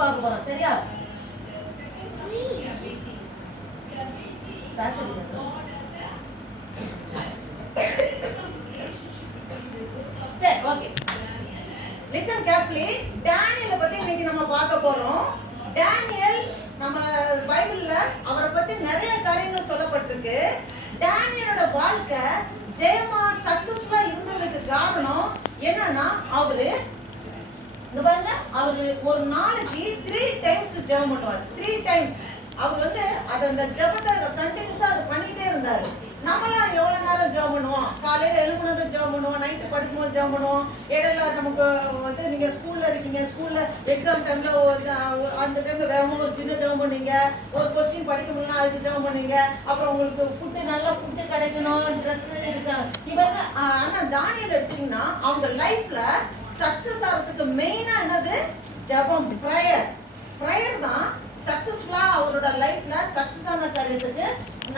பார்க்க போறோம். சரியா? சரி, ஓகே. Listen carefully. டேனியலை பத்தி இன்னைக்கு நம்ம பார்க்க போறோம். டேனியல் நம்ம பைபிள்ல அவரை பத்தி நிறைய காரியங்கள் சொல்லப்பட்டிருக்கு. டேனியலோட வாழ்க்கை ஜெயமா சக்சஸ்ஃபுல்லா இருந்ததுக்கு காரணம் என்னன்னா அவரு ஒரு நாளைக்கு 3 டைம்ஸ் ஜெபம் பண்ணுவார். 3 டைம்ஸ் அவர் வந்து அந்த ஜெபத்தை கண்டினியூஸா அதை பண்ணிட்டே இருந்தாரு. நம்மளாம் எவ்வளவு நேரம் ஜெபம் பண்ணுவோம்? காலையில எழுப்புனதும் ஜெபம் பண்ணுவோம், நைட்டு படுக்கும்போது ஜெபம் பண்ணுவோம். இடையில நமக்கு வந்து நீங்க ஸ்கூல்ல இருக்கீங்க, ஸ்கூல்ல எக்ஸாம் டைம்ல அந்த டைம்ல வேகமா ஒரு சின்ன ஜெபம் பண்ணீங்க, ஒரு கொஸ்டின் படிக்க முடியல அதுக்கு ஜெபம் பண்ணீங்க, அப்புறம் உங்களுக்கு ஃபுட்டு நல்ல ஃபுட்டு கிடைக்கணும், ட்ரெஸ் இருக்காங்க. இவங்க ஆனா டானியல் எடுத்தீங்கன்னா அவங்க லைஃப்ல சக்சஸ் ஆகிறதுக்கு மெயினா என்னது? ஜெபம், ப்ரேயர் தான் சக்சஸ்ஃபுல்லா அவரோட லைஃப்ல சக்சஸ் ஆன காரியத்துக்கு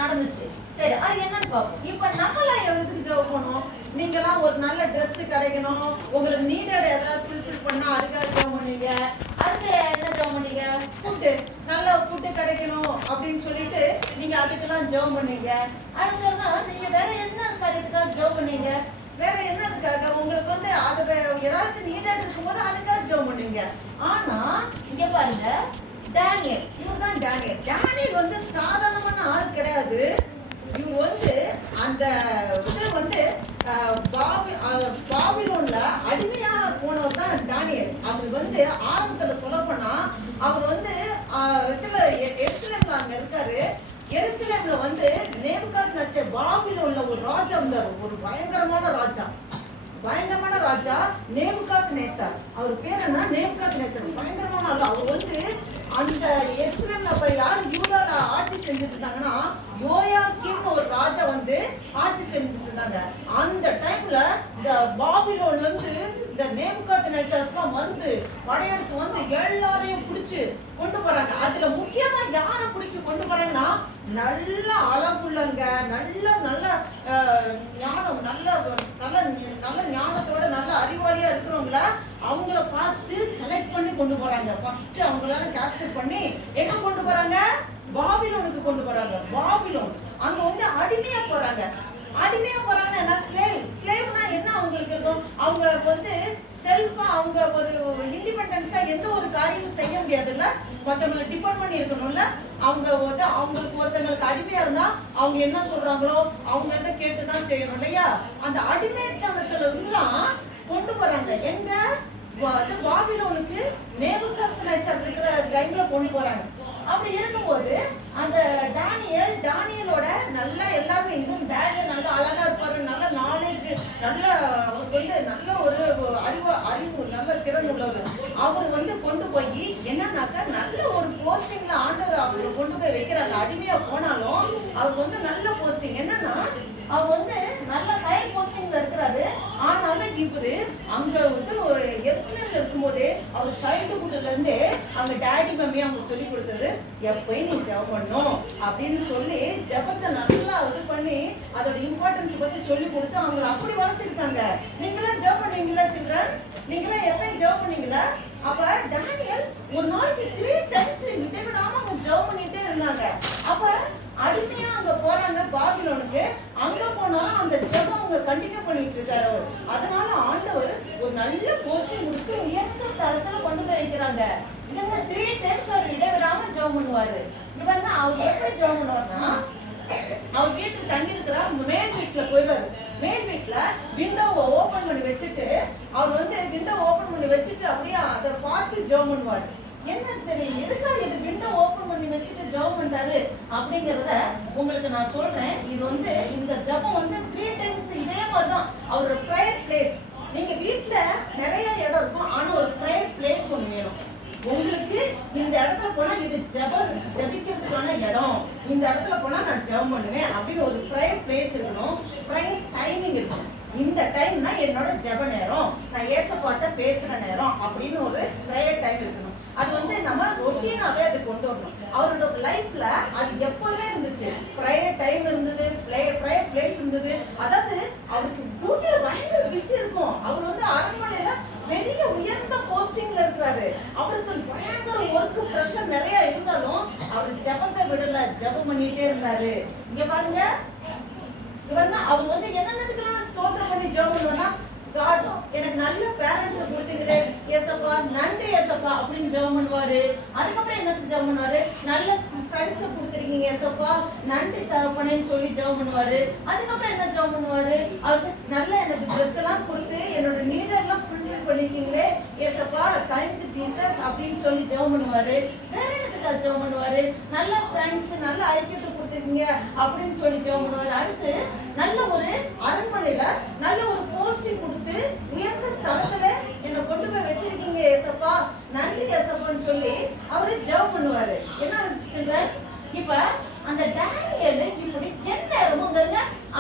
நடந்துச்சு. சரி, அது என்னன்னு பார்ப்போம். இப்போ நம்மளாம் எவ்வளவுக்கு ஜெபம் பண்ணுவோம்? நீங்களாம் ஒரு நல்ல ட்ரெஸ் கிடைக்கணும், உங்களுக்கு நீடட் ஏதாவது ஃபுல்ஃபில் பண்ணா அதுக்காக ஜெபம் பண்ணீங்க. அதுக்கு என்ன ஜெபம் பண்ணீங்க? ஃபுட்டு, நல்ல ஃபுட்டு கிடைக்கணும் அப்படின்னு சொல்லிட்டு நீங்க அதுக்கெல்லாம் ஜெபம் பண்ணீங்க. அடுத்ததான் நீங்க வேற என்ன காரியத்துக்காக ஜெபம் பண்ணீங்க? வேற என்னதுக்காக? உங்களுக்கு வந்து அது ஏதாவது நீடட் இருக்கும்போது அதுக்காக ஜெபம் பண்ணீங்க. ஆனா இங்க பாருங்க, டேனியல், இவர் தான் டேனியல். டேனியல் வந்து சாதாரணமான ஆள் கிடையாது. இவர் வந்து அந்த இது வந்து பாபிலோன்ல அடிமையாக போனவர் தான் டேனியல். அவர் வந்து ஆரம்பத்துல சொல்ல போனா அவர் வந்து இதுல எருசலேம்ல அங்க இருக்காரு. எருசலேம்ல வந்து நேபுகாத்நேச்சர் பாபிலோன்ல ஒரு ராஜா இருந்தார். ஒரு பயங்கரமான ராஜா நேபுகாத்நேச்சர். அவர் பேர் என்ன? நேபுகாத்நேச்சர். பயங்கரமான ஆள். அவர் வந்து அந்த எருசலேம்ல அப்ப யார் யூதால ஆட்சி செஞ்சுட்டு இருந்தாங்கன்னா யோயாக்கீம்னு ஒரு ராஜா வந்து ஆட்சி செஞ்சுட்டு இருந்தாங்க. அந்த டைம்ல இந்த பாபிலோன்ல இருந்து இந்த நேபுகாத்நேச்சர்ஸ்லாம் வந்து படையெடுத்து வந்து எல்லாரையும் பிடிச்சு கொண்டு போறாங்க. அதுல முக்கியமா யாரை பிடிச்சு கொண்டு போறாங்கன்னா நல்ல அழகுள்ளங்க, நல்ல நல்ல ஞானம், நல்ல நல்ல நல்ல ஞானத்தோட நல்ல அறிவாளியா இருக்கிறவங்கள அவங்கள பார்த்து செலக்ட் பண்ணி கொண்டு போறாங்க. ஃபர்ஸ்ட் அவங்களால கேப்சர் பண்ணி எங்க கொண்டு போறாங்க? பாபிலோனுக்கு கொண்டு போறாங்க. பாபிலோன் அங்க வந்து அடிமையா போறாங்கன்னா என்ன? ஸ்லேவ்னா என்ன அவங்களுக்கு இருக்கும்? அவங்க வந்து செல்ஃபா அவங்க ஒரு இண்டிபெண்டன்ஸா எந்த ஒரு காரியமும் செய்ய முடியாதுல்ல, மற்றவங்களை டிபெண்ட் பண்ணி இருக்கணும்ல. அவங்க வந்து அவங்களுக்கு ஒருத்தங்களுக்கு அடிமையா இருந்தா அவங்க என்ன சொல்றாங்களோ அவங்க எதை கேட்டுதான் செய்யணும் இல்லையா? அந்த அடிமைத்தனத்துல இருந்துதான் கொண்டு போறாங்க. எங்க? பாபிலோனுக்கு நேபுகாத்நேச்சர் இருக்கிற டைம்ல கொண்டு போறாங்க. அப்படி இருக்கும்போது அந்த டானியலோட நல்லா எல்லாருமே இன்னும் டேனியல் நல்லா அழகா இருப்பாரு, நல்ல நாலேஜ், நல்ல அவருக்கு வந்து நல்ல ஒரு அறிவு நல்ல திறன் உள்ளவர். அவர் வந்து கொண்டு போய் என்னன்னாக்கா நல்ல ஒரு போஸ்டிங்ல ஆண்டவர் அவரை கொண்டு போய் வைக்கிறாங்க. அடிமையா போனாலும் அவருக்கு வந்து நல்ல போஸ்டிங். என்னன்னா அவர் வந்து நல்ல ஹையர் போஸ்டிங்ல இருக்கிறாரு. ஆனாலும் இவரு அங்க வந்து ஒரு எருசலேம்ல இருக்கும்போதே அவர் சைல்டுஹுட்ல இருந்தே அவங்க டாடி மம்மி அவங்க சொல்லி கொடுத்தது எப்பயும் நீ ஜெபம் பண்ணணும் அப்படின்னு சொல்லி ஜெபத்தை நல்லா இது பண்ணி அதோட இம்பார்ட்டன்ஸ் பத்தி சொல்லி கொடுத்து அவங்களை அப்படி வளர்த்துருக்காங்க. நீங்களாம் ஜெபம் பண்ணீங்களா சில்ட்ரன்? நீங்களாம் எப்பயும் ஜெபம் பண்ணீங்களா? அப்ப டானியல் ஒரு நாளைக்கு 3 டைம்ஸ் விடாம அவங்க ஜெபம் பண்ணிட்டே இருந்தாங்க. அப்ப அடிமையா அங்க போறாங்க பாபிலோனுக்கு. அங்க போனாலும் அந்த ஜெபம் அவங்க கண்டினியூ பண்ணிட்டு இருக்காரு அவர். அதனால ஆண்டவர் ஒரு நல்ல போஸ்டிங் கொடுத்து உயர்ந்த ஸ்தலத்துல கொண்டு போய் வைக்கிறாங்க. இவங்க 3 டைம்ஸ் அவர் இடைவிடாம ஜெபம் பண்ணுவாரு. இவங்க அவர் எப்படி ஜெபம் பண்ணுவாருன்னா அவர் வீட்டுக்கு தங்கி இருக்கிற மேல் வீட்டுல போயிடுவாரு. மேல் வீட்டுல விண்டோவை ஓபன் பண்ணி வச்சுட்டு அவர் வந்து விண்டோ ஓபன் பண்ணி வச்சுட்டு அப்படியே அதை பார்த்து ஜெபம் பண்ணுவாரு. என்ன சரி எதுக்காக இது விண்டோ ஓபன் பண்ணி வச்சுட்டு ஜெபம் பண்றாரு அப்படிங்கறத உங்களுக்கு நான் சொல்றேன். இது வந்து இந்த ஜெபம் வந்து 3 டைம்ஸ் இதே மாதிரிதான் அவரோட ப்ரேயர் பிளேஸ். நீங்க வீட்டுல நிறைய இடம் இருக்கும், ஆனா ஒரு ப்ரேயர் பிளேஸ் ஒண்ணு வேணும் உங்களுக்கு. இந்த இடத்துல போனா இது ஜெபிக்கிறதுக்கான இடம், இந்த இடத்துல போனா நான் ஜெபம் பண்ணுவேன் அப்படின்னு ஒரு ப்ரேயர் பிளேஸ் இருக்கணும். ப்ரேயர் டைமிங் இருக்கும். இந்த டைம்னா என்னோட ஜெப நேரம், நான் ஏசப்பாட்ட பேசுற நேரம் அப்படின்னு ஒரு ப்ரேயர் டைம் இருக்கணும். அது வந்து நம்ம ரொட்டீனாவே அது கொண்டு வரணும். அவரோட லைஃப்ல அது எப்பவுமே இருந்துச்சு. ப்ரேயர் டைம் இருந்தது, ப்ரேயர் பிளேஸ் இருந்தது. அதாவது அவருக்கு டியூட்டில பயங்கர பிஸி இருக்கும். அவர் வந்து அரண்மனையில பெரிய உயர்ந்த போஸ்டிங்ல இருக்காரு. அவருக்கு பயங்கர இங்க பாருங்க, இவர்னா அவர் வந்து என்னென்னதுக்கெல்லாம் ஸ்தோத்திரம் பண்ணி ஜெபம் பண்ணுவார்னா, காட் எனக்கு நல்ல பேரண்ட்ஸ் கொடுத்தீங்களே ஏசப்பா, நன்றி ஏசப்பா அப்படின்னு ஜெபம் பண்ணுவாரு. அதுக்கப்புறம் என்னத்துக்கு ஜெபம் பண்ணுவாரு, நல்ல ஃப்ரெண்ட்ஸை கொடுத்துருக்கீங்க ஏசப்பா, நன்றி தகப்பனேன்னு சொல்லி ஜெபம் பண்ணுவாரு. அதுக்கப்புறம் என்ன ஜெபம் பண்ணுவாரு, அவருக்கு நல்ல எனக்கு ட்ரெஸ் எல்லாம் கொடுத்து என்னோட நீடெல்லாம் ஃபுல்ஃபில் பண்ணிருக்கீங்களே ஏசப்பா, தேங்க்யூ ஜீசஸ் அப்படின்னு சொல்லி ஜெபம் பண்ணுவாரு. வேற எனக்கு ஜெபம் பண்ணுவாரு, நல்ல ஃப்ரெண்ட்ஸ் நல்ல ஐக்கியத்தை கொடுத்துருக்கீங்க அப்படின்னு சொல்லி ஜெபம் பண்ணுவாரு. அடுத்து நல்ல ஒரு அரண்மனையில நல்ல ஒரு போஸ்டிங் கொடுத்து உயர்ந்த ஸ்தலத்துல என்னை கொண்டு போய் வச்சிருக்கீங்க ஏசப்பா, நன்றி ஏசப்பான்னு சொல்லி அவரு ஜெபம் பண்ணுவாரு. என்ன சில்ட்ரன், இப்ப அந்த டேனியல் இப்படி என்ன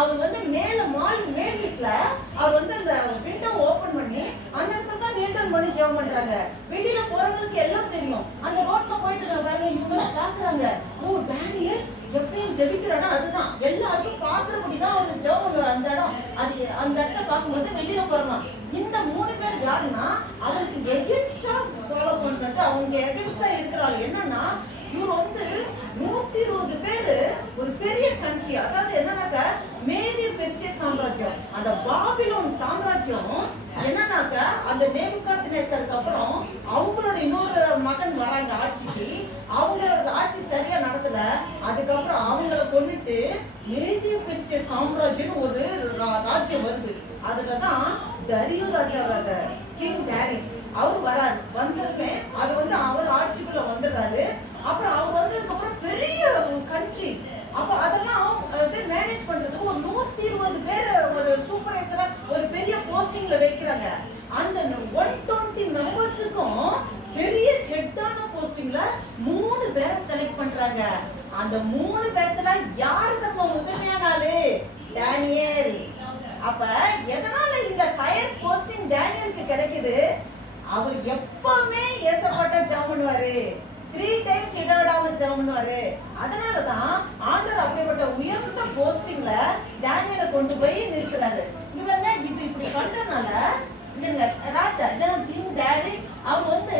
அவர் வந்து மேல் வீட்டுல அவர் வந்து அந்த விண்டோ ஓபன் பண்ணி அந்த இடத்துல தான் நீட்டன் பண்ணி ஜெபம் பண்றாங்க. வெளியில போறவங்களுக்கு எல்லாம் தெரியும். அந்த ரோட்ல போயிட்டு பாருங்க, இவங்க பாக்குறாங்க, ஓ டேனியல் எப்பயும் ஜெபிக்கிறானா, அதுதான் எல்லாருக்கும் பாக்குறபடிதான் அவங்க ஜெபம் பண்ணுவார். அந்த இடம் அது அந்த இடத்த பார்க்கும்போது வெளியில போறோம். இந்த 3 பேர் யாருன்னா அவருக்கு எகென்ஸ்டா ஃபாலோ பண்றது, அவங்க எகென்ஸ்டா இருக்கிறாள். என்னன்னா இவர் வந்து 120 பேரு ஒரு பெரிய கண்ட்ரி, அதாவது என்னன்னாக்க மேதிய பெர்சிய சாம்ராஜ்யம், அந்த பாபிலோன் சாம்ராஜ்யம் என்னன்னாக்க அந்த நேபுகாத்நேச்சருக்கு அப்புறம் அவங்களோட இன்னொரு மகன் வராங்க ஆட்சிக்கு. அவங்களோட ஆட்சி சரியா நடத்தல. அதுக்கப்புறம் அவங்கள கொண்டுட்டு மேதிய பெர்சிய சாம்ராஜ்யம் ஒரு ராஜ்யம் வருது. அதுலதான் தரியு ராஜா கிங் டாரிஸ் அவர் வராரு. வந்ததுமே அது வந்து அவர் ஆட்சிக்குள்ள வந்துடுறாரு. அப்புறம் அவர் வந்ததுக்கு அப்புறம் பெரிய கண்ட்ரி, அப்ப அதெல்லாம் மேனேஜ் பண்றதுக்கு ஒரு 120 பேர் ஒரு சூப்பர்வைசரா ஒரு பெரிய போஸ்டிங்ல வைக்கிறாங்க. அந்த 120 மெம்பர்ஸுக்கும் பெரிய ஹெட்டான போஸ்டிங்ல 3 பேரை செலக்ட் பண்றாங்க. அந்த 3 பேர்த்துல யாரு தம்ம உதவியான ஆளு, டேனியல். அப்ப எதனால இந்த ஹையர் போஸ்டிங் டேனியலுக்கு கிடைக்குது, அவர் எப்பவுமே ஏசப்பட்ட ஜெபம் பண்ணுவாரு, 3 டைம்ஸ் இடவிடாம ஜெபம் பண்ணுவாரு. அதனாலதான் ஆண்டவர் அப்படிப்பட்ட உயர்ந்த போஸ்டிங்ல டேனியலை கொண்டு போய் நிறுத்துறாரு. இவங்க இது இப்படி பண்றதுனால இந்த ராஜா கிங் டாரிஸ் அவர் வந்து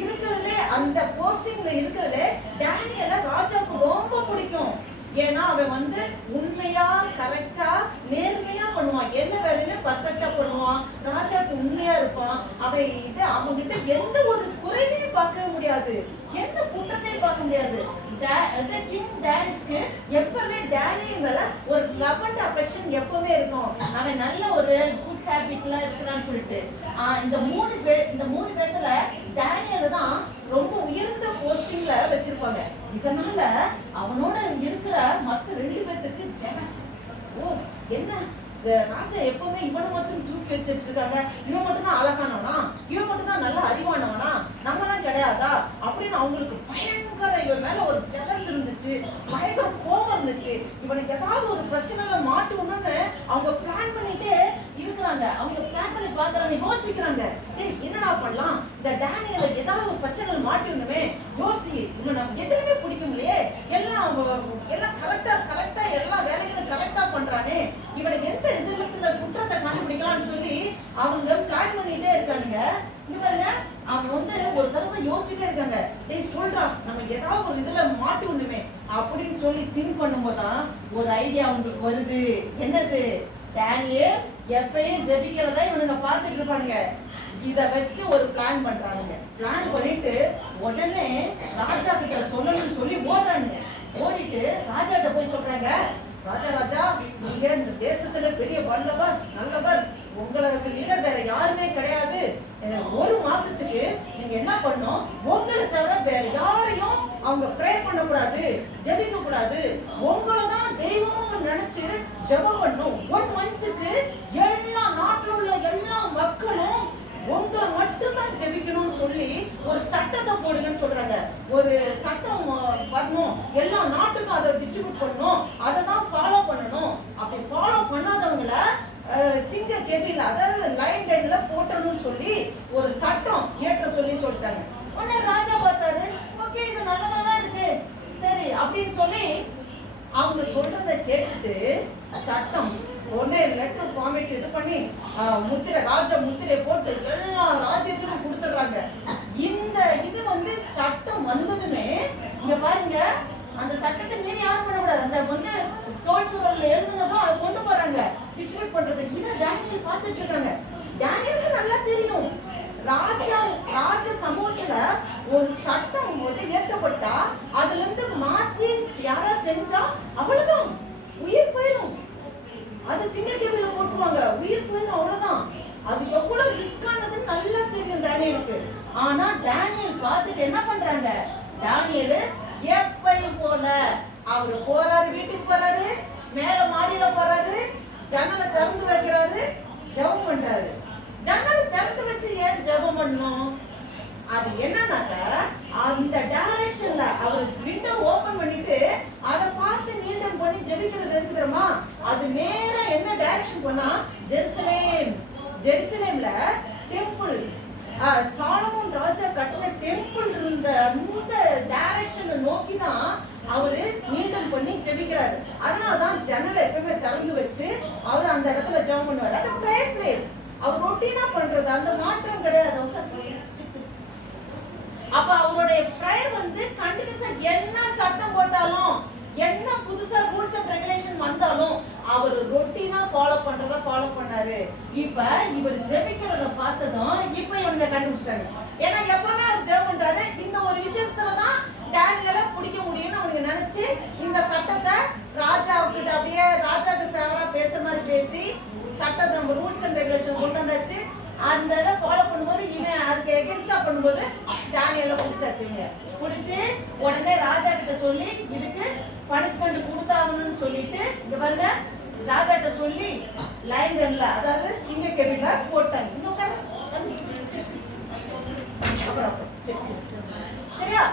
இருக்கிறதுல அந்த போஸ்டிங்ல இருக்கிறதுல டேனியலை ராஜாவுக்கு ரொம்ப பிடிக்கும். ஏன்னா அவன் வந்து உண்மையா கரெக்டா நேர்மையா பண்ணுவான், எல்லா வேலையிலும் பர்ஃபெக்டா பண்ணுவான், ராஜாவுக்கு உண்மையா இருப்பான். அவன் இது அவங்கிட்ட எந்த ஒரு குறைவையும் பார்க்கவே முடியாது, எந்த குற்றத்தையும் பார்க்க முடியாது. கிங் டாரிஸ்க்கு எப்பவுமே டேனியல் மேல ஒரு லவ் அண்ட் அஃபெக்ஷன் எப்பவுமே இருக்கும். அவன் நல்ல ஒரு குட் ஹேபிட்ல இருக்கிறான்னு சொல்லிட்டு இந்த 3 பேர்த்துல டேனியலை தான் ரொம்ப உயர்ந்த போஸ்டிங்ல வச்சிருப்பாங்க. இதனால அவனோட இருக்கிற மத்த 2 பேர்த்துக்கு ஜெலஸ். ஓ என்ன ராஜா எப்பவுமே இவனை மட்டும் தூக்கி வச்சிட்டு இருக்காங்க, இவன் மட்டும் தான் அழகானவனா, இவன் மட்டும் தான் நல்ல அறிவானவனா, நம்மளாம் கிடையாதா அப்படின்னு அவங்களுக்கு பயங்கர இவன் மேல ஒரு ஜெலஸ் இருந்துச்சு, பயங்கர கோபம் இருந்துச்சு. இவனுக்கு ஏதாவது ஒரு பிரச்சனைல மாட்டுவோம்னு அவங்க பிளான் பண்ணிட்டே இருக்கிறாங்க. அவங்க பிளான் பண்ணி பாக்குறாங்க, யோசிக்கிறாங்க, என்னடா பண்ணலாம், இந்த டேனியலை ஏதாவது ஒரு பிரச்சனை மாட்டிடணுமே, யோசி, இவன் நம்ம எதுவுமே பிடிக்கும் இல்லையே, எல்லாம் கரெக்டா எல்லா வேலைகளும் கரெக்டா பண்றானே, இவனை எந்த எதிர்த்துல குற்றத்தை கண்டுபிடிக்கலாம்னு சொல்லி அவங்க பிளான் பண்ணிட்டே இருக்கானுங்க. இவங்க அவங்க வந்து ஒரு தடவை யோசிச்சுட்டே இருக்காங்க, சொல்றா நம்ம ஏதாவது ஒரு இதுல மாட்டி ஒண்ணுமே அப்படின்னு சொல்லி திங்க் பண்ணும்போதுதான் ஒரு ஐடியா அவங்களுக்கு வருது. என்னது, டேனியல் எப்பயும் ஜெபிக்கிறதா இவனுங்க பார்த்துட்டு இருப்பானுங்க. இத வச்சு ஒரு பிளான் பண்றானுங்க. பிளான் பண்ணிட்டு உடனே ராஜா கிட்ட சொல்லணும்னு சொல்லி ஓடுறானுங்க. ஓடிட்டு ராஜாட்ட போய் சொல்றாங்க, ராஜா நீங்க இந்த தேசத்துல பெரிய வல்லவர் நல்லவர், உங்களுக்கு லீடர் வேற யாருமே கிடையாது. 1 மாசத்துக்கு நீங்க என்ன பண்ணணும், உங்களை தவிர வேற யாரையும் அவங்க ப்ரே பண்ணக்கூடாது, ஜெபிக்க கூடாது, உங்களை தான் தெய்வமும் நினைச்சு ஜெபம் பண்ணணும். 1 மந்த்துக்கு எல்லா நாட்டில் உள்ள எல்லா மக்களும் உங்களை மட்டும்தான் ஜெபிக்கணும்னு சொல்லி ஒரு சட்டத்தை போடுங்கன்னு சொல்றாங்க. ஒரு சட்டம் வரணும், எல்லா நாட்டுக்கும் அதை டிஸ்ட்ரிபியூட் பண்ணணும், அதை தான் ஃபாலோ பண்ணணும். அப்படி ஃபாலோ பண்ணாதவங்கள சிங்க கெபில அதாவது லைன் டைன்ல போட்டணும்னு சொல்லி ஒரு சட்டம் ஏற்ற சொல்லி சொல்லிட்டாங்க. உடனே ராஜா பார்த்தாரு, ஓகே இது நல்லதாதான் இருக்கு, சரி அப்படின்னு சொல்லி அவங்க சொல்றத கேட்டுட்டு சட்டம் உடனே லெட்டர் ஃபார்மேட் இது பண்ணி முத்திரை ராஜா முத்திரை போட்டு எல்லா ராஜ்யத்திலும் கொடுத்துடுறாங்க. இந்த இது வந்து சட்டம் வந்ததுமே இங்க பாருங்க, அந்த சட்டத்தை மீறி யாரும் பண்ணக்கூடாது. அந்த வந்து தோல் சுவரில் எழுதுனதும் அதை கொண்டு போறாங்க டிஸ்ட்ரிபியூட் பண்றதுக்கு. இதை டேனியல் பார்த்துட்டு இருக்காங்க. டேனியலுக்கு நல்லா தெரியும், ராஜ சமூகத்துல ஒரு சட்டம் வந்து ஏற்றப்பட்டா அதுல இருந்து மாத்தி யாரா செஞ்சா அவ்வளவுதான், உயிர் போயிடும். அது சிங்கக்கேபில போட்டுருவாங்க, உயிர் போயிடும், அவ்வளவுதான். அது எவ்வளவு ரிஸ்கானதுன்னு நல்லா தெரியும் டேனியலுக்கு. ஆனா டேனியல் பார்த்துட்டு என்ன பண்றாங்க, டேனியல் எப்பயும் போல அவரு போறாரு, வீட்டுக்கு போறாரு, மேல மாடியில போறாரு, ஜன்னலை திறந்து வைக்கிறாரு, ஜெபம் பண்றாரு. ஜன்னலை திறந்து வச்சு ஏன் ஜெபம் பண்ணணும்? அது என்னன்னாக்க அந்த டைரக்ஷன்ல அவர் விண்டோ ஓபன் பண்ணிட்டு அதை பார்த்து நீண்டம் பண்ணி ஜெபிக்கிறது இருக்கு தெரியுமா? அது நேரா என்ன டைரக்ஷன் போனா ஜெருசலேம். ஜெருசலேம்ல டெம்பிள், சாலமோன் ராஜா கட்டின டெம்பிள் இருந்த அந்த டைரக்ஷனை நோக்கி தான் அவரு நீண்டம் பண்ணி ஜெபிக்கிறாரு. அதனாலதான் ஜன்னலை எப்பவுமே திறந்து வச்சு அவர் அந்த இடத்துல ஜெபம் பண்ணுவாரு. அது பிரேயர் பிளேஸ். அவர் ரொட்டீனா பண்றது, அந்த மாற்றம் கிடையாது. அப்ப அவருடைய பிரேயர் வந்து கண்டினியூஸா என்ன சட்டம் போட்டாலும், என்ன புதுசா ரூல்ஸ் அண்ட் ரெகுலேஷன் வந்தாலும் அவர் ரொட்டீனா ஃபாலோ பண்றத ஃபாலோ பண்ணாரு. இப்ப இவர் ஜெபிக்கிறத பார்த்ததும் இப்ப இவங்க கண்டுபிடிச்சாங்க. ஏன்னா எப்பவுமே அவர் ஜெபம் பண்றாரு, இந்த ஒரு விஷயத்துலதான் டேனியலை பிடிக்க முடியும்னு அவங்க நினைச்சு இந்த சட்டத்தை ராஜாவுக்கிட்ட அப்படியே ராஜாவுக்கு ஃபேவரா பேசுற மாதிரி பேசி சட்டத்தை ரூல்ஸ் அண்ட் ரெகுலேஷன் கொண்டு வந்தாச்சு. அந்த இதை ஃபாலோ பண்ணும்போது இவன் அதுக்கு எகென்ஸ்டா பண்ணும்போது டேனியலை பிடிச்சாச்சுங்க. பிடிச்சி உடனே ராஜா கிட்ட சொல்லி இதுக்கு பனிஷ்மெண்ட் கொடுத்தாங்கன்னு சொல்லிட்டு இங்க பாருங்க ராஜாட்ட சொல்லி லைன் ரன்ல, அதாவது சிங்க கேபின்ல போட்டாங்க. சரியா?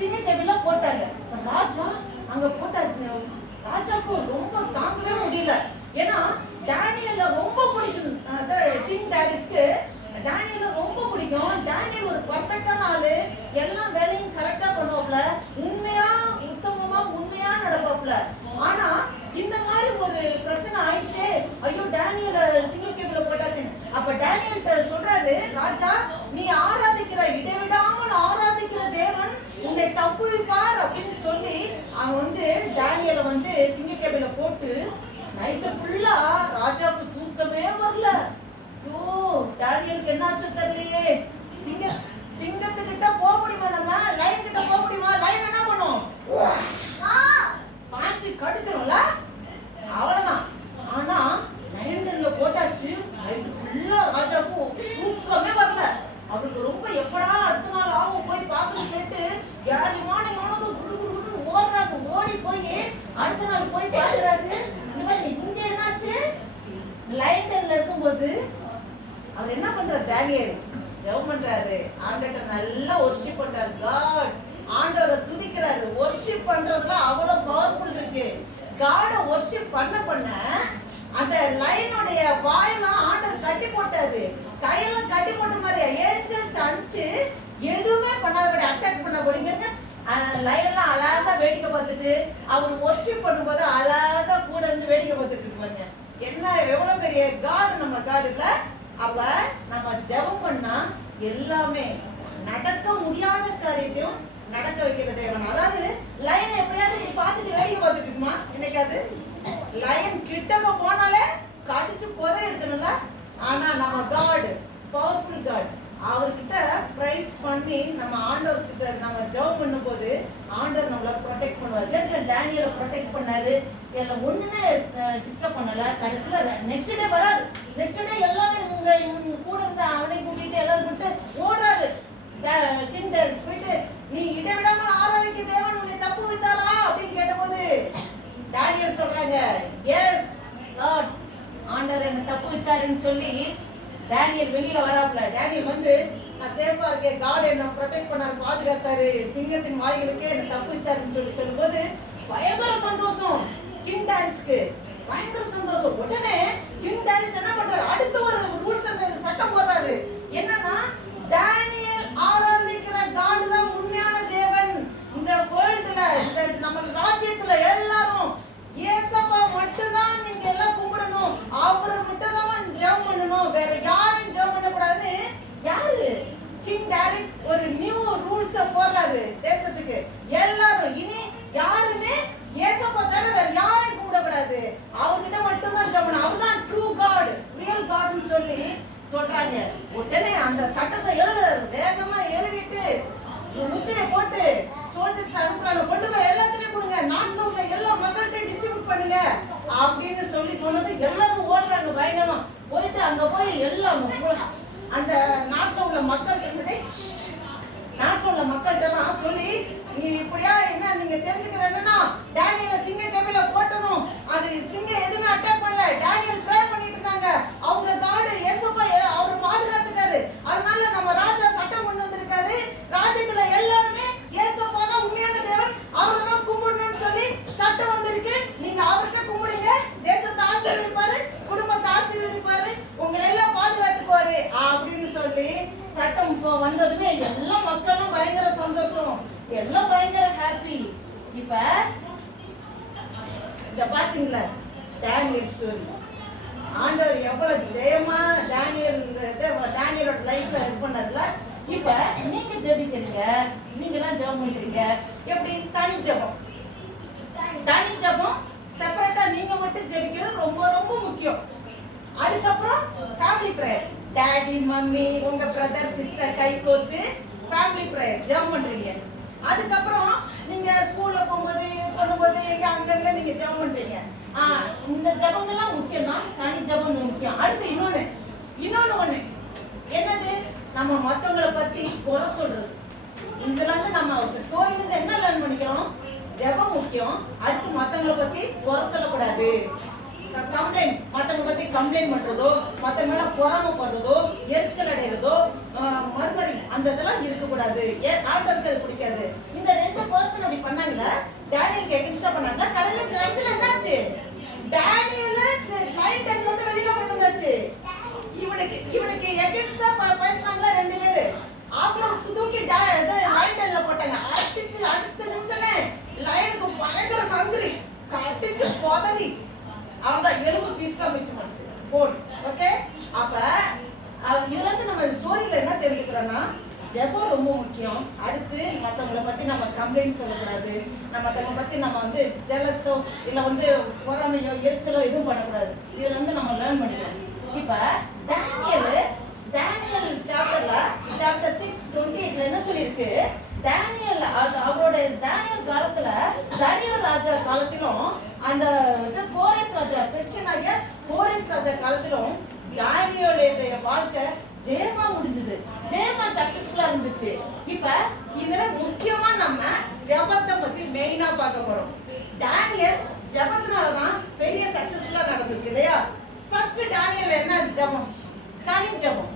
சிங்க கேபின்ல போட்டாங்க. ராஜா அங்க போட்டாரு. ராஜாக்கு ரொம்ப தாங்கவே முடியல. ஏன்னா டேனியல்ல ரொம்ப பிடிக்கும். கிங் டைரஸ்க்கு டேனியல்ல ரொம்ப பிடிக்கும். டேனியல் ஒரு பர்ஃபெக்டான ஆளு, எல்லா வேலையும் கரெக்டா பண்ணுவாப்ல, உண்மையா உத்தமமா உண்மையா நடப்பாப்ல. ஆனா இந்த மாதிரி ஒரு பிரச்சனை ஆயிடுச்சு, ஐயோ டேனியல சிங்கக்கேபில போட்டாச்சு. அப்ப டேனியல்கிட்ட சொல்றாரு ராஜா, நீ ஆராதிக்கிற இடைவிடாமல் ஆராதிக்கிற தேவன் உன்னை தப்புவிப்பார் அப்படின்னு சொல்லி அவன் வந்து டேனியலை வந்து சிங்கக்கேபில போட்டு நைட்டு ஃபுல்லா ராஜாவுக்கு தூக்கமே வரல. ஐயோ டேனியலுக்கு என்னாச்சு தெரியலையே. சிங்கத்துக்கிட்ட போக முடியுமா? நம்ம லைன் கிட்ட போக முடியுமா? லைன் என்ன பண்ணும்? பாஞ்சு கடிச்சிரும்ல, அவ்வளவுதான். ஆனா லைன்ல போட்டாச்சு. நைட்டு ஃபுல்லா ராஜாவுக்கு தூக்கமே வரல. அவருக்கு ரொம்ப எப்படா அடுத்த நாள் ஆகும் போய் பார்க்கணும்னு சொல்லிட்டு யாரு மார்னிங் ஆனதும் ஓடுறாங்க. ஓடி போய் அடுத்த நாள் போய் பார்க்குறாரு. இங்க என்னாச்சு? லைன்ல இருக்கும்போது அவர் என்ன பண்றாரு? டேனியல் ஜெபம் பண்றாரு, ஆண்டவரை நல்லா வொர்ஷிப் பண்றாரு. காட் ஆண்டவரை துதிக்கிறாரு. வொர்ஷிப் பண்றதுல அவ்வளவு பவர்ஃபுல் இருக்கு. காட வொர்ஷிப் பண்ண அந்த லைனுடைய வாயெல்லாம் ஆண்டவர் கட்டி போட்டாரு. கையெல்லாம் கட்டி போட்ட மாதிரி ஏஞ்சல்ஸ் அனுப்பிச்சு எதுவுமே பண்ணாதபடி அட்டாக் பண்ண போறீங்க. லைன்லாம் அழகா வேடிக்கை பார்த்துட்டு அவர் வொர்ஷிப் பண்ணும்போது அழகா கூட இருந்து வேடிக்கை பார்த்துட்டு இருப்பாங்க. என்ன எவ்வளவு பெரிய காடு நம்ம காடு இல்ல? அப்ப நம்ம ஜெபம் பண்ணா எல்லாமே நடக்க முடியாத காரியத்தையும் நடக்க வைக்கிற தேவன். அதாவது லைன் எப்படியாவது நீ பார்த்துட்டு வேடிக்கை பார்த்துட்டு இருக்குமா? என்னைக்காவது லைன் கிட்டக்க போனாலே கடிச்சு புதை எடுத்துணும்ல. ஆனா நம்ம காடு பவர்ஃபுல் காட். அவர்கிட்ட பிரைஸ் பண்ணி நம்ம ஆண்டவர்கிட்ட நம்ம ஜெபம் பண்ணும்போது ஆண்டவர் நம்மளை ப்ரொடெக்ட் பண்ணுவார். டேனியலை ப்ரொடெக்ட் பண்ணாரு. எல்லாம் ஒண்ணுமே டிஸ்டர்ப் பண்ணல. கடைசியில நெக்ஸ்ட் டே வராது. நெக்ஸ்ட் டே எல்லாரும் இவங்க கூட இருந்த அவனை கூட்டிட்டு எல்லாரும் கூப்பிட்டு ஓடுறாரு. கிங் டைரஸ் போயிட்டு நீ இடைவிடாம ஆராதிக்க தேவன் உன்னை தப்பு வித்தாரா அப்படின்னு கேட்டபோது டேனியல் சொல்றாங்க, எஸ் லார்ட், ஆண்டவர் என்ன தப்பு வச்சாருன்னு சொல்லி டேனியல் வெளியில வராப்ல. டேனியல் வந்து நான் சேஃபா இருக்கேன், காட் என்ன ப்ரொடெக்ட் பண்ணாரு, பாதுகாத்தாரு, சிங்கத்தின் வாய்களுக்கு என்ன தப்பு வச்சாருன்னு சொல்லும்போது பயங்கர சந்தோஷம் கிங் டைரஸ்க்கு, பயங்கர சந்தோஷம். உடனே கிங் டைரஸ் என்ன பண்றாரு? அடுத்த ஒரு ரூல்ஸ் அண்ட் சட்டம் போடுறாரு. என்னன்னா டேனியல் ஆராதிக்கிற காட் தான் உண்மையான தேவன். இந்த வேர்ல்ட்ல இந்த நம்ம ராஜ்யத்துல எல்லாரும் ஏசப்பா மட்டும் தான் நீங்க எல்லாம் கும்பிடணும், அவரை மட்டும் தான் ஜெபம் பண்ணணும், வேற யாரையும் ஜெபம் பண்ண கூடாதுன்னு யாரு? கிங் டைரஸ் ஒரு நியூ ரூல்ஸ் போடுறாரு தேசத்துக்கு. எல்லாரும் இனி சொல்றாங்க. உடனே அந்த சட்டத்தை எழுதுறாரு, வேகமா எழுதிட்டு முத்திரை போட்டு சோல்ஜர்ஸ் அனுப்புறாங்க, கொண்டு போய் எல்லாத்தையும் கொடுங்க, நாட்டுல உள்ள எல்லா மக்கள்கிட்ட டிஸ்ட்ரிபியூட் பண்ணுங்க அப்படின்னு சொன்னது எல்லாரும் ஓடுறாங்க பயங்கரமா. போயிட்டு அங்க போய் எல்லாம் அந்த நாட்டுல உள்ள மக்கள்கிட்ட எல்லாம் சொல்லி, நீ இப்படியா என்ன நீங்க தெரிஞ்சுக்கிறேன்னா, டேனியலை சிங்க கபில போட்டதும் அது சிங்கம் எதுவுமே அட்டாக் பண்ணல, டேனியல் ப்ரே பண்ணிட்டு இருந்தாங்க, அவங்க காடு ஏசப்பா அவரை பாதுகாத்துட்டாரு, அதனால நம்ம ராஜா சட்டம் கொண்டு வந்திருக்காரு, ராஜ்யத்துல எல்லாருமே ஏசப்பா தான் உண்மையான தேவன், அவரை தான் கும்பிடணும்னு சொல்லி சட்டம் வந்திருக்கு, நீங்க அவர்கிட்ட கும்பிடுங்க, தேசத்தை ஆசீர்வதிப்பாரு, குடும்பத்தை ஆசீர்வதிப்பாரு, உங்களை எல்லாம் பாதுகாத்துக்குவாரு அப்படின்னு சொல்லி சட்டம் இப்போ வந்ததுமே எல்லா மக்களும் பயங்கர சந்தோஷம், எல்லாம் பயங்கர ஹாப்பி. இப்ப இத பாத்தீங்களா டேனியல் ஸ்டோரி, ஆண்டவர் எவ்வளவு ஜெயமா டேனியலோட லைஃப்ல இது பண்ணார்ல. இப்ப நீங்க ஜெபிக்கிறீங்க, நீங்க எல்லாம் ஜெபம் பண்றீங்க, எப்படி தனி ஜெபம் செப்பரேட்டா நீங்க மட்டும் ஜெபிக்கிறது ரொம்ப ரொம்ப முக்கியம். அதுக்கப்புறம் ஃபேமிலி பிரேயர், டாடி மம்மி உங்க பிரதர் சிஸ்டர் கை கோர்த்து ஃபேமிலி பிரேயர் ஜெபம் பண்றீங்க. அதுக்கப்புறம் நீங்க ஸ்கூல்ல போகும்போது பண்ணும்போது அங்கங்க நீங்க ஜெபம் பண்றீங்க. இந்த ஜெபம் எல்லாம் முக்கியம் தான், தனி ஜெபம் முக்கியம். அடுத்து இன்னொன்னு ஒண்ணு என்னது, நம்ம மத்தவங்களை பத்தி குறை சொல்றது. இதுல இருந்து நம்ம ஸ்டோரில இருந்து என்ன லேர்ன் பண்ணிக்கிறோம், ஜெபம் முக்கியம், அடுத்து மத்தவங்களை பத்தி குறை சொல்லக்கூடாது, கம்ப்ளைண்ட் மத்தவங்க பத்தி கம்ப்ளைண்ட் பண்றதோ, மத்தவங்க மேல பொறாமைப்படுறதோ, எரிச்சல் அடைகிறதோ, மறுமறி அந்த இதெல்லாம் இருக்கக்கூடாது, ஆண்டவருக்கு அது பிடிக்காது. இந்த 2 பர்சன் அப்படி பண்ணாங்கல்ல, டேனியலுக்கு எக்ஸ்ட்ரா பண்ணாங்க. கடைசியில என்னாச்சு, டேனியல் லைன் டென்ல இருந்து வெளியில கொண்டு வந்தாச்சு. இவனுக்கு எகென்ஸ்டா பேசினாங்களா 2 பேரு, அவங்கள தூக்கி லைன் டென்ல போட்டாங்க. அடிச்சு அடுத்த நிமிஷமே லைனுக்கு பயங்கர ஹங்கிரி, கட்டிச்சு பொதறி அவதான் எலும்பு பீஸ் தான் மிச்சமாச்சு போடு. ஓகே, அப்ப இதுல இருந்து நம்ம ஸ்டோரியில என்ன தெரிஞ்சுக்கிறோம்னா, ஜெபம் ரொம்ப முக்கியம். அடுத்து மற்றவங்களை பத்தி நம்ம கம்ப்ளைண்ட் சொல்லக்கூடாது, மற்றவங்களை பத்தி நம்ம ஜெலஸோ இல்ல பொறாமையோ எரிச்சலோ எதுவும் பண்ணக்கூடாது. இதுல இருந்து நம்ம லேர்ன் பண்ணிக்கலாம். இப்ப டேனியல் சாப்டர் 6:28 என்ன சொல்லியிருக்கு, டேனியல் அவரோட டேனியல் காலத்துல தரியு ராஜா காலத்திலும் அந்த கோரேஸ் ராஜா கிறிஸ்டியனாகிய கோரேஸ் ராஜா காலத்திலும் டேனியலுடைய வாழ்க்கை ஜெயமா முடிஞ்சது, ஜெயமா சக்சஸ்ஃபுல்லா இருந்துச்சு. இப்ப இதுல முக்கியமா நம்ம ஜெபத்தை பத்தி மெயினா பார்க்க போறோம். டேனியல் ஜெபத்தினாலதான் பெரிய சக்சஸ்ஃபுல்லா நடந்துச்சு இல்லையா. ஃபர்ஸ்ட் டேனியல் என்ன ஜெபம், தனி ஜெபம்,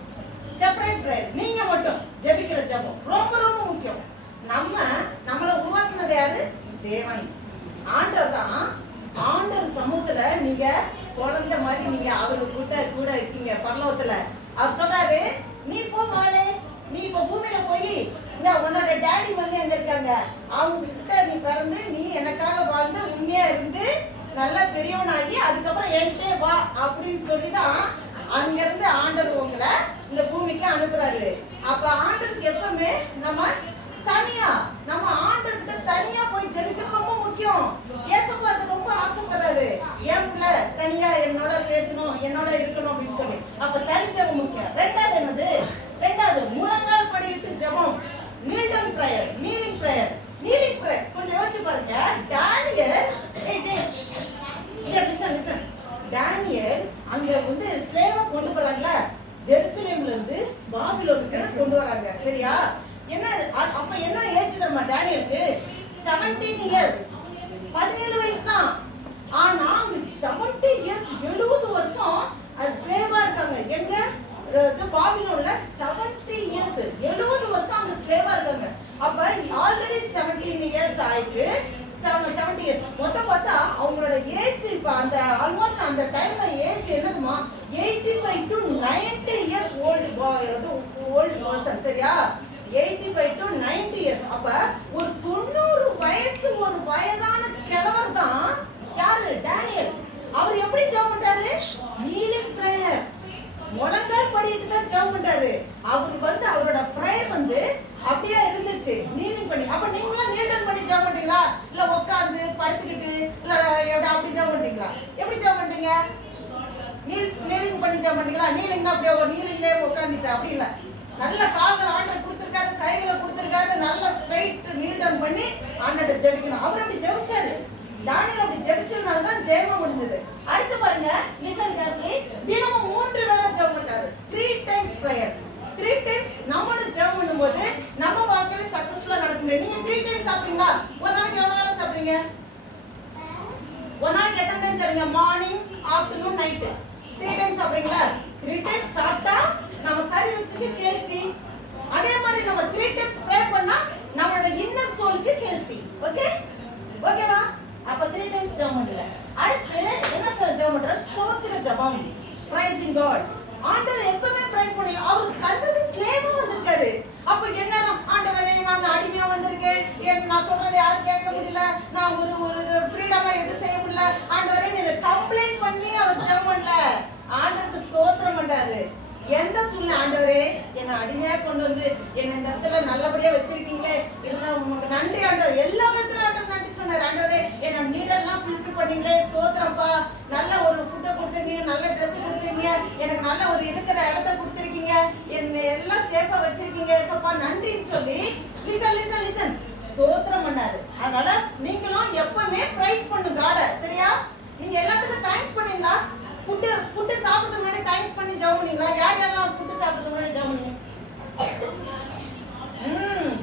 செப்பரேட் பிரேயர், நீங்க மட்டும் ஜெபிக்கிற ஜெபம் ரொம்ப ரொம்ப முக்கியம். நம்மளை உருவாக்குனது யாரு, தேவன், ஆண்டவர் தான். ஆண்டவர் சமூகத்துல நீங்க குழந்தை மாதிரி நீங்க அவரு கூட இருக்கீங்க பரலோகத்துல. அவர் சொல்றாரு, நீ போ மகளே, நீ இப்ப பூமியில போய் இந்த உன்னோட டாடி வந்து எங்க இருக்காங்க, அவங்க கிட்ட நீ பிறந்து நீ எனக்காக வாழ்ந்து உண்மையா இருந்து நல்லா பெரியவனாகி அதுக்கப்புறம் என்கிட்டே வா அப்படின்னு சொல்லிதான் அங்க இருந்து ஆண்டவர் உங்களை இந்த பூமிக்கு அனுப்புறாரு. அப்ப ஆண்டவருக்கு எப்பவுமே நம்ம ஆண்டவர்கிட்ட தனியா போய் ஜெபிக்கிறது ரொம்ப முக்கியம். ஏசப்பா அது ரொம்ப ஆசைப்படுறாரு, என் பிள்ளை தனியா என்னோட பேசணும், என்னோட இருக்கணும் அப்படின்னு சொல்லி. அப்ப தனி ஜெபம் முக்கியம். ரெண்டாவது முழங்கால் படியிட்டு ஜெபம், நீலிங் பிரேயர். கொஞ்சம் யோசிச்சு பாருங்க. டேனியல் அங்க ஸ்லேவா கொண்டு போறாங்கல்ல, ஜெருசலேம்ல இருந்து பாபிலோனுக்கு கொண்டு வராங்க. சரியா, அப்ப என்ன ஏஜ் தெரியுமா டேனியலுக்கு, 17 இயர்ஸ், 17 வயசு தான். ஆனா 70 இயர்ஸ், 70 வருஷம் ஸ்லேவா இருக்காங்க. எங்க பாபிலோன்ல 70 இயர்ஸ், 70 வருஷம் அவங்க ஸ்லேவா இருக்காங்க. அப்ப ஆல்ரெடி 17 இயர்ஸ் ஆயிருக்கு, 70 இயர்ஸ் மொத்தம் பார்த்தா அவங்களோட ஏஜ் இப்ப அந்த ஆல்மோஸ்ட் அந்த டைம்ல ஏஜ் என்னதுமா 85 to 90 இயர்ஸ் ஓல்டு பர்சன். சரியா, 85 to 90 இயர்ஸ். அப்ப ஒரு 90 வயசு ஒரு வயதான கிழவர் தான் யாரு, டேனியல். அவர் எப்படி ஜெபம் பண்றாரு, நீலிங் பிரேயர், முழங்கால் படிட்டு தான் ஜெபம் பண்றாரு. அவர் அவரோட பிரேயர் அப்படியே இருந்துச்சு, நீலிங் பண்ணி. அப்ப நீங்களும் நீல்டன் பண்ணி ஜெபம் பண்றீங்களா, இல்ல உட்கார்ந்து படுத்துக்கிட்டு இல்ல அப்படி ஜெபம் பண்றீங்களா, எப்படி ஜெபம் பண்றீங்க? நீலிங் பண்ணி ஜெபம் பண்ணீங்களா? நீலிங்னா அப்படியே ஒரு நீலிங்லே உட்காந்துட்டு அப்படி இல்லை. நல்ல கால்கள் ஆண்டவர் கொடுத்துருக்காரு, கைகளை கொடுத்துருக்காரு, நல்ல ஸ்ட்ரைட் நீல் டவுன் பண்ணி ஆண்டவர் ஜெபிக்கணும். அவர் அப்படி ஜெபிச்சாரு. தானியேல் அப்படி ஜெபிச்சதுனால தான் ஜெயமா முடிஞ்சது. அடுத்து பாருங்க, லிசன் கேர்ஃபுல்லி. தினமும் 3 வேளை ஜெபம் பண்ணாரு. 3 times prayer. 3 times நம்மளும் ஜெபம் பண்ணும்போது நம்ம வாழ்க்கையில சக்சஸ்ஃபுல்லா நடக்குங்க. நீங்க 3 times சாப்பிடுறீங்களா? ஒரு நாளைக்கு எவ்வளவு வேளை சாப்பிடுறீங்க? ஒரு நாளைக்கு எத்தனை டைம் சாப்பிடுங்க? மார்னிங், ஆஃப்டர்நூன், நைட் 3 times சாப்பிடுறீங்களா? 3 times சாப்பிட்டா நம்ம சரீரத்துக்கு ஹெல்த்தி. அதே மாதிரி நம்ம 3 times ப்ரே பண்ணா நம்மளோட இன்னர் சோலுக்கு ஹெல்த்தி. ஓகே? ஓகேவா? அப்ப 3 times ஜெபம் பண்ணல. அடுத்து என்ன சொல்ல ஜெபம் பண்றாரு? ஸ்தோத்திர ஜெபம். Praising God. ஆண்டவர் எப்பவுமே பிரைஸ் பண்ணி அவர் வந்தது ஸ்லேவா வந்திருக்காரு. அப்ப என்ன ஆண்டவரே நான் அடிமையா வந்திருக்கேன், நான் சொல்றதை யாரும் கேட்க முடியல, நான் ஒரு ஃப்ரீடமா எது செய்ய முடியல, ஆண்டவரே நீ கம்ப்ளைண்ட் பண்ணி அவர் ஜெபம் பண்ணல. ஆண்டவருக்கு ஸ்தோத்திரம் பண்றாரு. எந்த சூழ்நிலை ஆண்டவரே என்னை அடிமையா கொண்டு வந்து என்னை இந்த இடத்துல நல்லபடியா வச்சிருக்கீங்களே, இருந்தாலும் உங்களுக்கு நன்றி ஆண்டவர். எல்லா விதத்துல ஆண்டவர் நன்றி சொன்னார். ஆண்டவரே என்னோட நீடெல்லாம் ஃபுல்ஃபில் பண்ணீங்களே, ஸ்தோத்திரம்ப்பா. நல்ல ஒரு ஃபுட்டை கொடுத்துருக்கீங்க, நல்ல ட்ரெஸ் கொடுத்துருக்கீங்க, எனக்கு நல்ல ஒரு இருக்கிற இடத்த கொடுத்துருக்கீங்க, என்னை எல்லாம் சேஃபா வச்சிருக்கீங்க, சப்பா நன்றின்னு சொல்லி லிசன் ஸ்தோத்திரம் பண்ணாரு. அதனால நீங்களும் எப்பவுமே பிரைஸ் பண்ணு காட. சரியா? நீங்க எல்லாத்துக்கும் தேங்க்ஸ் பண்ணீங்களா? ஃபுட் சாப்பிடுறதுக்கு முன்னாடி தேங்க்ஸ் பண்ணி ஜெபம் பண்ணீங்களா? யாரெல்லாம் ஃபுட் சாப்பிடுறதுக்கு முன்னாடி ஜெபம் பண்ணீங்க?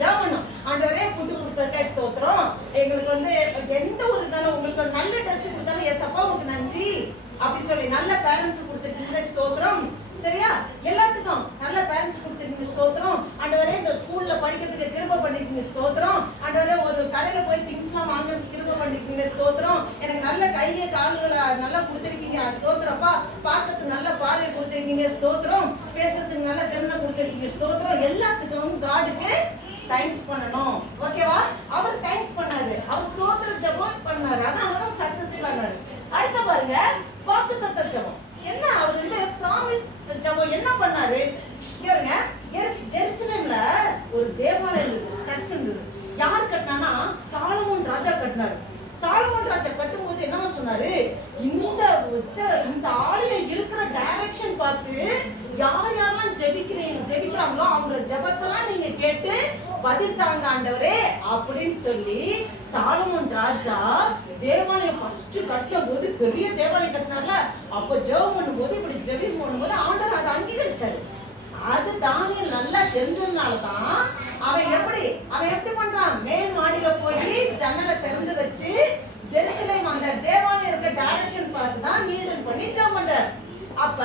ஜெபம் பண்ணும். ஆண்டவரே ஃபுட் கொடுத்ததுக்கு ஸ்தோத்திரம். எங்களுக்கு வந்து எந்த ஒரு இருந்தாலும் உங்களுக்கு ஒரு நல்ல ட்ரெஸ் கொடுத்தாலும் ஏசப்பா உங்களுக்கு நன்றி அப்படி சொல்லி நல்ல பேரண்ட்ஸ் கொடுத்துருக்கீங்களே ஸ்தோத்திரம். சரியா? எல்லாத்துக்கும் நல்ல பேரண்ட்ஸ் கொடுத்துருக்கீங்க ஸ்தோத்திரம். ஆண்டவரே இந்த ஸ்கூல்ல படிக்கிறதுக்கு கிருபை பண்ணிருக்கீங்க ஸ்தோத்திரம். ஆண்டவரே ஒரு கடையில போய் திங்ஸ்லாம் வாங்குறதுக்கு கிருபை பண்ணிருக்கீங்க ஸ்தோத்திரம். எனக்கு நல்ல கையை கால்களை நல்லா கொடுத்துருக்கீங்க ஸ்தோத்திரப்பா. பார்க்கறதுக்கு நல்ல பார்வை கொடுத்துருக்கீங்க ஸ்தோத்திரம். பேசுறதுக்கு நல்ல திறனை கொடுத்துருக்கீங்க ஸ்தோத்திரம். எல்லாத்துக்கும் காடுக்கு தேங்க்ஸ் பண்ணணும். ஓகேவா? அவர் தேங்க்ஸ் பண்ணாரு. அவர் ஸ்தோத்திர ஜெபம் பண்ணாரு. அதனாலதான் சக்சஸ்ஃபுல் ஆனாரு. அடுத்த பாருங்க, வாக்குத்தத்த ஜெபம். என்ன அவர் வந்து ப்ராமிஸ் ஜெபம் என்ன பண்ணாரு? பாருங்க, ஜெருசலேம்ல ஒரு தேவாலயம் இருந்தது, சர்ச் இருந்தது. யார் கட்டினானா? சாலமோன் ராஜா கட்டினாரு. சாலமோன் ராஜா கட்டும்போது என்ன சொன்னாரு? இந்த ஆலயம் இருக்கிற டைரக்ஷன் பார்த்து யாரெல்லாம் ஜெபிக்கிறாங்களோ அவங்கள ஜெபத்தெல்லாம் நீங்க கேட்டு பதில் தாங்க ஆண்டவரே அப்படின்னு சொல்லி சாலமோன் ராஜா தேவாலயம் ஃபர்ஸ்ட் கட்டும் போது பெரிய தேவாலயம் கட்டினார்ல, அப்போ ஜெபம் பண்ணும்போது இப்படி ஜெபம் பண்ணும்போது ஆண்டவர் அதை அங்கீகரிச்சாரு. அது தானியேல் நல்லா தெரிஞ்சதுனாலதான் அவன் எப்படி பண்றான்? மேல் மாடியில போய் ஜன்னலை திறந்து வச்சு ஜெருசலேம் அந்த தேவாலயம் இருக்க டைரக்ஷன் பார்த்து தான் நீடல் பண்ணி ஜெபம் பண்றாரு. அப்ப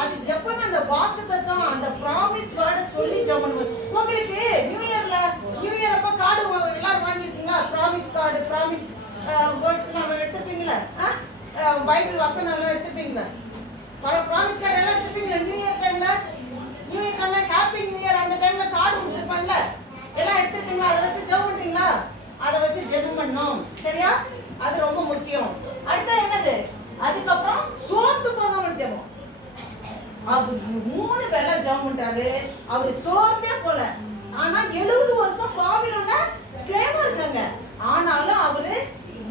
அது எப்பவுமே அந்த வாக்குத்தத்தம் அந்த ப்ராமிஸ் வேர்டை சொல்லி ஜெபம் பண்ணுவோம். உங்களுக்கு நியூ இயர் அப்ப கார்டு எல்லாரும் வாங்கிருக்கீங்களா? ப்ராமிஸ் கார்டு, ப்ராமிஸ் வேர்ட்ஸ் எல்லாம் எடுத்துப்பீங்களா? பைபிள் வசனம் எல்லாம் எடுத்துப்பீங்களா? ப்ராமிஸ் கார்டு எல்லாம் எடுத்துப்பீங்களா? நியூ இயர் டைம்ல ஹாப்பி நியூ இயர் அந்த டைம்ல கார்டு கொடுத்துருப்பாங்கல்ல, எல்லாம் எடுத்துப்பீங்களா? அதை வச்சு ஜெபம் பண்றீங்களா? அதை வச்சு ஜெபம் பண்ணணும். சரியா? அது ரொம்ப முக்கியம். அடுத்து என்னது? அதுக்கப்புறம் சோர்ந்து போகாம ஜெபம். அவர் 3 வேளை ஜெபம் பண்றாரு. அவர் சோர்ந்தே போல. ஆனா 70 வருஷம் பாபிலோன்ல ஸ்லேவா இருக்காங்க. ஆனாலும் அவரு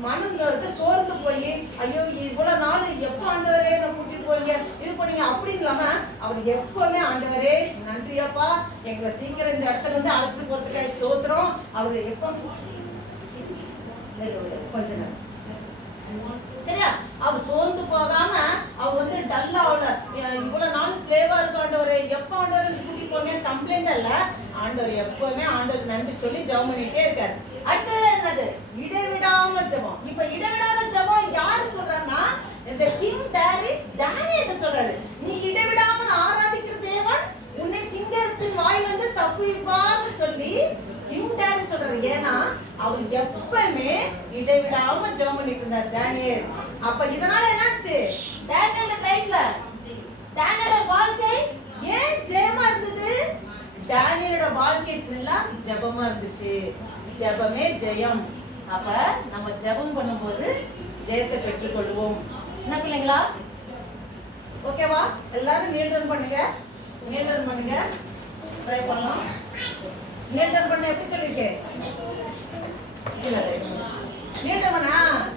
மனது சோர்ந்து போய் ஐயோ இவ்வளவு நாள் எப்போ ஆண்டவரே நான் கூட்டிட்டு போறீங்க இது பண்ணீங்க அப்படின்னு இல்லாம அவர் எப்பவுமே ஆண்டவரே நன்றியாப்பா, எங்களை சீக்கிரம் இந்த இடத்துல இருந்து அழைச்சிட்டு போறதுக்காக ஸ்தோத்திரம். அவரு எப்ப கொஞ்ச நேரம் சரியா? அவர் சோர்ந்து போகாம அவர் வந்து டல்லா அவள இவ்வளவு நாள் ஸ்லேவா இருக்க ஆண்டவரே எப்ப ஆண்டவரை கூட்டிட்டு போங்க கம்ப்ளைண்ட் அல்ல, ஆண்டவர் எப்பவுமே ஆண்டவருக்கு நன்றி சொல்லி ஜெபம் பண்ணிட்டே இருக்காரு. அடுத்தது என்னது? இடைவிடாம ஜெபம். இப்ப இடைவிடாத ஜெபம் யாரு சொல்றாங்கன்னா இந்த கிங் தானியேல் சொல்றாரு. நீ இடைவிடாம ஆராதிக்கிற தேவன் உன்னை சிங்கத்தின் வாயிலிருந்து தப்புவிப்பார்னு சொல்லி கிங் தானியேல் சொல்றாரு. ஏன்னா அவர் எப்பவுமே இடைவிடாம ஜெபம் பண்ணிட்டு இருந்தார் தானியேல். அப்ப இதனால என்னாச்சு? தானியேலோட லைஃப்ல தானியேலோட வாழ்க்கை ஏன் ஜெயமா இருந்தது? தானியேலோட வாழ்க்கை ஃபுல்லா ஜெபமா இருந்துச்சு. ஜெபமே ஜெயம். அப்ப நம்ம ஜெபம் பண்ணும்போது ஜெயத்தை பெற்றுக் கொள்வோம். என்ன பிள்ளைங்களா? ஓகேவா? எல்லாரும் நீல்டன் பண்ணுங்க, நீல்டன் பண்ணுங்க, ட்ரை பண்ணலாம். நீல்டன் பண்ண எப்படி சொல்லிருக்கேன்? இல்ல நீட்டவனா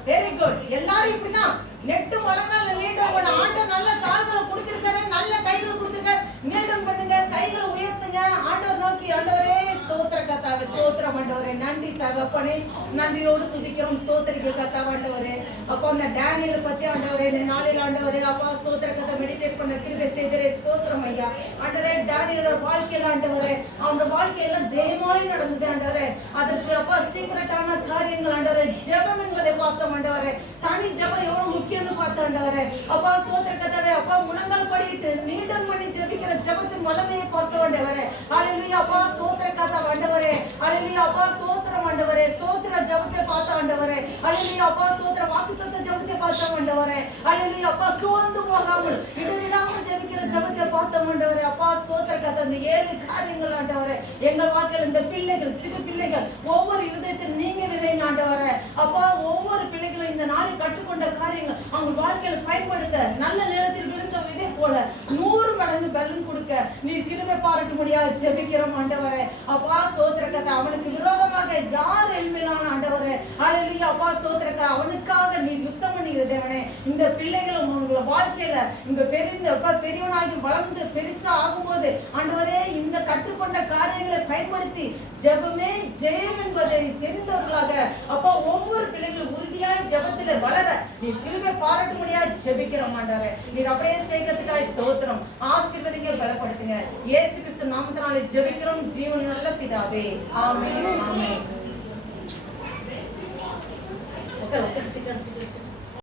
வெரி குட். எல்லாரும் இப்படிதான் நெட்டு முழங்கால நீட்டவன ஆண்டவர் நல்ல கால்களை கொடுத்திருக்காரு, நல்ல கைகளை கொடுத்திருக்காரு. நீட்டம் பண்ணுங்க, கைகளை உயர்த்துங்க, ஆண்டவர் நோக்கி. ஆண்டவரே ஸ்தோத்திர கர்த்தாவே, ஸ்தோத்திரம் ஆண்டவரே, நன்றி தகப்பனே, நன்றியோடு துதிக்கிறோம், ஸ்தோத்திரிக்க கர்த்தாவே ஆண்டவரே. அப்போ அந்த டேனியலை பத்தி ஆண்டவரே இந்த நாளில் ஆண்டவரே அப்பா ஸ்தோத்திர கர்த்தா மெடிடேட் பண்ண கிருபை செய்தரே, ஸ்தோத்திரம் ஐயா. ஆண்டவரே டேனியலோட வாழ்க்கையில ஆண்டவரே அவங்க வாழ்க்கையில ஜெயமாய் நடந்தது ஆண்டவரே. அதற்கு அப்பா சீக்கிரட்டான காரியங்கள் ஆண்டவரே ஜெபம் என்பதை பார்த்தோம் ஆண்டவரே. தனி ஜெபம் எவ்வளவு முக்கியம்னு பார்த்தோம் ஆண்டவரே. அப்பா ஸ்தோத்திர கர்த்தாவே அப்பா முழங்கால் படிட்டு நீண்டம் பண்ணி ஜெபிக்கிற ஜெபத்தின் வல்லமையை பார்க்க ஆண்டவரே. ஹல்லேலூயா அப்பா ஸ்தோத்திர கர்த்தா ஆண்டவரே. ஹல்லேலூயா அப்பா ஸ்தோத்திரம் ஆண்டவரே. ஸ்தோத்திர ஜெபத்தை பார்த்த ஆண்டவரே. ஹல்லேலூயா அப்பா ஸ்தோத்திர வாக்குத்தத்த ஜெபத்தை பார்த்த ஆண்டவரே. ஹல்லேலூயா அப்பா சோர்ந்து போகாமல் இடைவிடாமல் ஜெபிக்கிற ஜெபத்தை பார்த்த ஆண்டவரே. அப்பா ஸ்தோத்திர கர்த்தா இந்த 7 காரியங்கள் ஆண்டவரே எங்கள் வாழ்க்கையில் இந்த பிள்ளைகள் சிறு பிள்ளைகள் ஒவ்வொரு இதயத்தில் நீங்க விதைங்க ஆண்டவரே. அப்பா ஒவ்வொரு பிள்ளைகளும் இந்த நாளில் கற்றுக்கொண்ட காரியங்கள் அவங்க வாழ்க்கையில் பயன்படுத்த நல்ல நேரத்தில் விழுந்த விதை போல 100 மடங்கு பலன் கொடுக்க நீ கிருபை பாராட்ட முடியாது ஜெபிக்கிறோம் ஆண்டவரே. அப்பா ஸ்தோத்திர கர்த்தா அவனுக்கு விரோதமாக யார் எழும்பினான் ஆண்டவரே. ஹல்லேலூயா அப்பா ஸ்தோத்திர கர்த்தா அவனுக்காக நீ யுத்தம் பண்ணுகிற தேவனே. இந்த பிள்ளைகளும் உங்களோட வாழ்க்கையில இங்க பெரியவனாகி வளர்ந்து பெருசா ஆகும்போது ஆண்டவரே இந்த கற்றுக்கொண்ட காரியங்களை பயன்படுத்தி ஜெபமே ஜெயம் என்பதை தெரிந்தவர்களாக அப்பா ஒவ்வொரு பிள்ளைகளும் உறுதியாய் ஜெபத்திலே வளர நீ கிருபை பாராட்ட முடியாது ஜெபிக்கிறோம் ஆண்டவரே. நீர் அப்படியே சேர்க்கிறதுக்காக ஸ்தோத்திரம். ஆசீர்வதிங்க, பலப்படுத்துங்க. இயேசு கிறிஸ்து நாமத்தினாலே ஜெபிக்கிறோம் ஜீவன் நல்ல பிதாவே. ஆமென் ஆமென். Okay, chicken